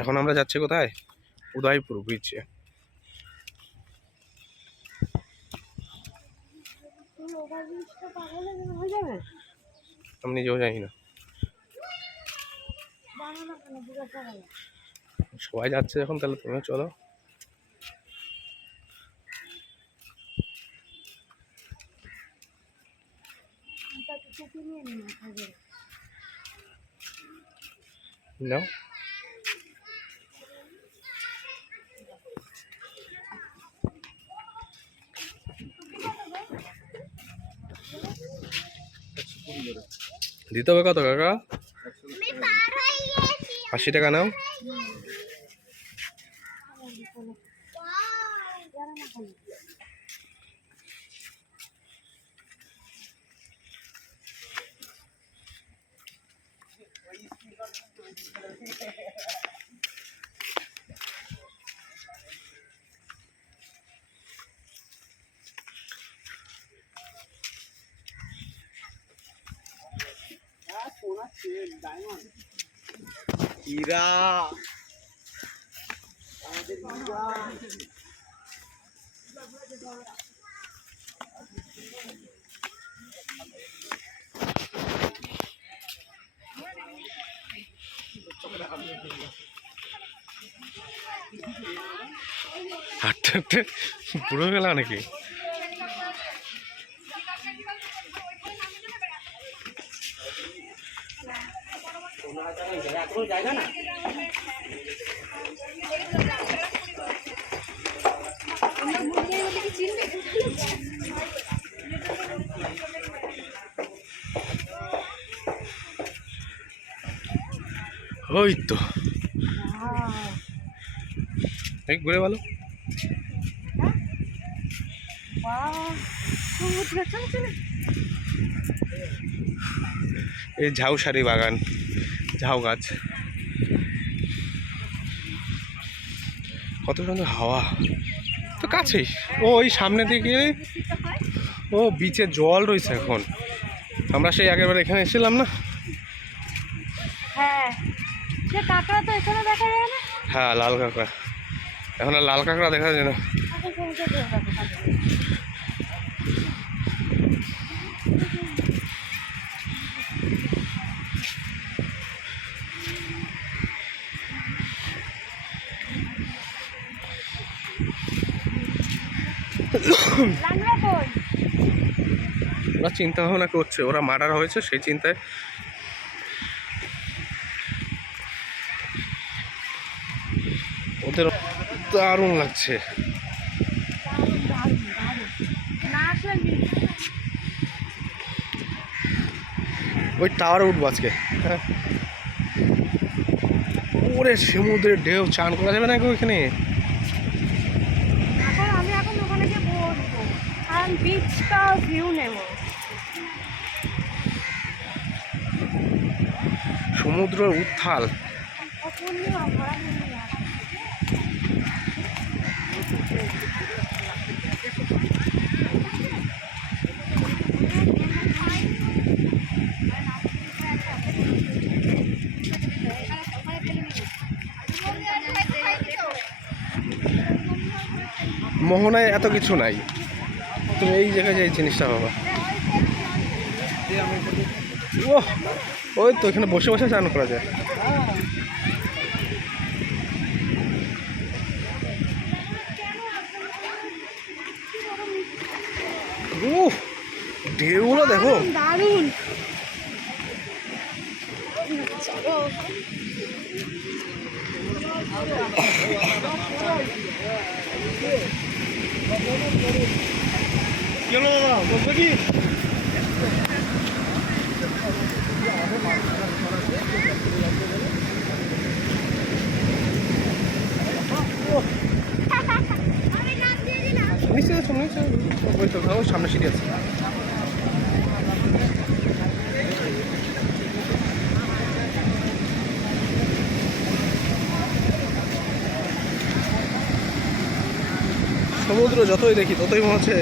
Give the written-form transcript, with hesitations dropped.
এখন আমরা যাচ্ছি কোথায়? উদয়পুর বিচে। আমি নিজেও জানি না, সবাই যাচ্ছে যখন তাহলে তুমিও চলো। নাও দিতে হবে কত কাকা? 80 টাকা নাও। হীরা আমাদের হীরা। হাঁটতে হাঁটতে পুরো গেল নাকি? জায়গা না ওই তো ঘুরে ভালো। এই ঝাউসারি বাগান, ঝাউ গাছ, কত সুন্দর হাওয়া। তো কাছেই, ও ওই সামনে দিকে ও বিচে জল রয়েছে এখন। আমরা সেই আগের বার এখানে এসেছিলাম না? হ্যাঁ, সে কাঁকড়া তো এখানে দেখা যায় না। হ্যাঁ, লাল কাঁকড়া। এখন আর লাল কাঁকড়া দেখা যায় না। ওরা চিন্তা ভাবনা করছে, ওরা মার্ডার হয়েছে সেই চিন্তায়। ওদের দারুণ লাগছে। ওই টাওয়ারে উঠবো আজকে। হ্যাঁ, ওরে সমুদ্রের ঢেউ, চান করা যাবে না ওইখানে? আমি এখন ওখানে গিয়ে বসবো আর বিচটা ভিউ নেব। সমুদ্র উত্থাল। মোহনায় এত কিছু নাই, তুমি এই জায়গায় যে এই জিনিসটা পাবা। ও ওই তো এখানে বসে বসে চান করা যায়। ঢেউগুলো দেখো, দারুণ। সামনে সিঁড়ি আছে। সমুদ্র যতই দেখি ততই মনে হচ্ছে